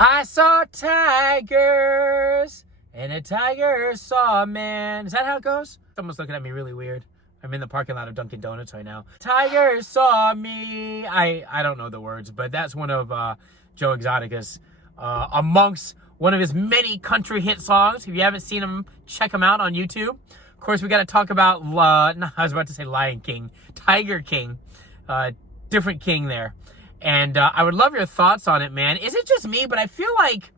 I saw tigers, and a tiger saw a man. Is that how it goes? Someone's looking at me really weird. I'm in the parking lot of Dunkin' Donuts right now. Tiger saw me. I don't know the words, but that's one of Joe Exotic's amongst one of his many country hit songs. If you haven't seen him, check him out on YouTube. Of course, we got to talk about, I was about to say Lion King, Tiger King, different king there. And I would love your thoughts on it, man. Is it just me? But I feel like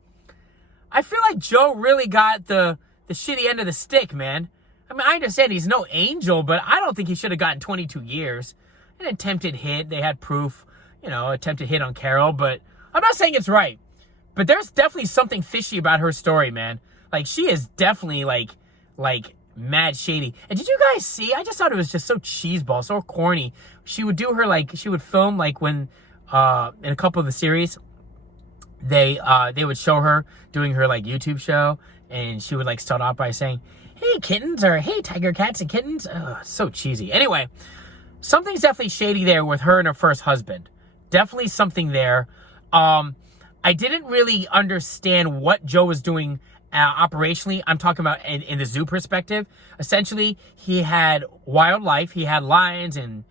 Joe really got the shitty end of the stick, man. I mean, I understand he's no angel, but I don't think he should have gotten 22 years. An attempted hit. They had proof, attempted hit on Carol, but I'm not saying it's right. But there's definitely something fishy about her story, man. Like, she is definitely, like mad shady. And did you guys see? I just thought it was just so cheeseball, so corny. She would do her, she would film, when, in a couple of the series, they would show her doing her, YouTube show, and she would, start off by saying, "Hey, kittens," or "Hey, tiger cats and kittens." Ugh, so cheesy. Anyway, something's definitely shady there with her and her first husband. Definitely something there. I didn't really understand what Joe was doing operationally. I'm talking about in the zoo perspective. Essentially, he had wildlife. He had lions and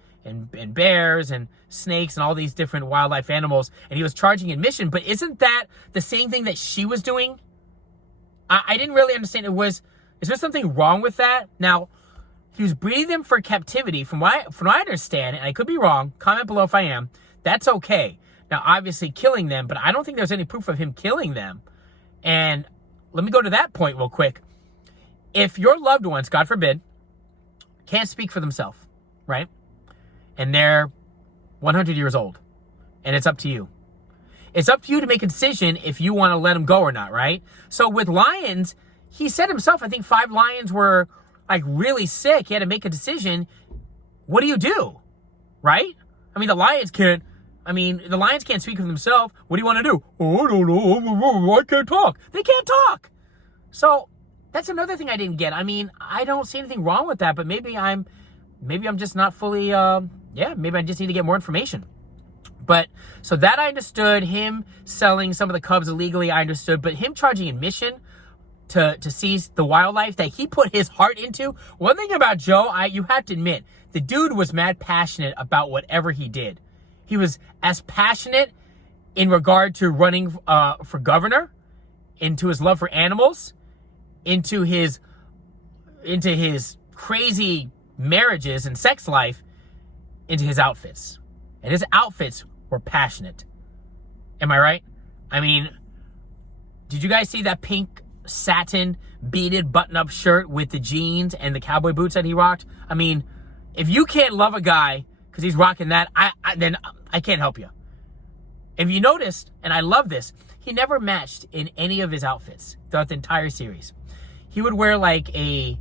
bears and snakes and all these different wildlife animals, and he was charging admission. But isn't that the same thing that she was doing? I didn't really understand. Is there something wrong with that? Now, he was breeding them for captivity. From what I understand, and I could be wrong, comment below if I am, that's okay. Now, obviously, killing them, but I don't think there's any proof of him killing them. And let me go to that point real quick. If your loved ones, God forbid, can't speak for themselves, right? And they're 100 years old, and it's up to you. It's up to you to make a decision if you want to let them go or not, right? So with lions, he said himself, I think 5 lions were, really sick. He had to make a decision. What do you do, right? I mean, the lions can't speak for themselves. What do you want to do? Oh, I don't know. I can't talk. They can't talk. So that's another thing I didn't get. I mean, I don't see anything wrong with that, but maybe I'm just not fully, maybe I just need to get more information. But, so that I understood. Him selling some of the cubs illegally, I understood. But him charging admission to seize the wildlife that he put his heart into. One thing about Joe, you have to admit, the dude was mad passionate about whatever he did. He was as passionate in regard to running for governor, into his love for animals, into his crazy marriages and sex life, into his outfits. And his outfits were passionate. Am I right? I mean, did you guys see that pink satin beaded button-up shirt with the jeans and the cowboy boots that he rocked? I mean, if you can't love a guy because he's rocking that, then I can't help you. If you noticed, and I love this, he never matched in any of his outfits throughout the entire series. He would wear a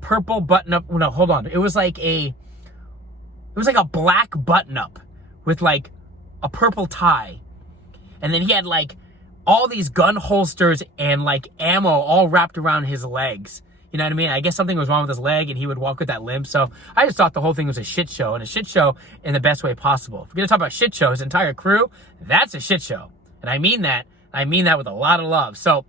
purple button-up. No, hold on. It was like a black button-up with a purple tie. And then he had all these gun holsters and ammo all wrapped around his legs. You know what I mean? I guess something was wrong with his leg and he would walk with that limp. So I just thought the whole thing was a shit show, and a shit show in the best way possible. If we're going to talk about shit show, his entire crew, that's a shit show. And I mean that. I mean that with a lot of love. So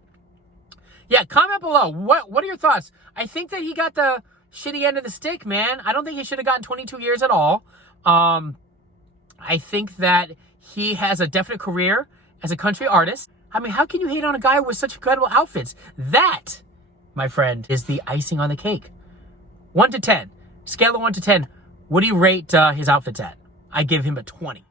yeah, comment below. What are your thoughts? I think that he got the shitty end of the stick, man. I don't think he should have gotten 22 years at all. I think that he has a definite career as a country artist. I mean, how can you hate on a guy with such incredible outfits? That, my friend, is the icing on the cake. 1 to 10. Scale of 1 to 10. What do you rate his outfits at? I give him a 20.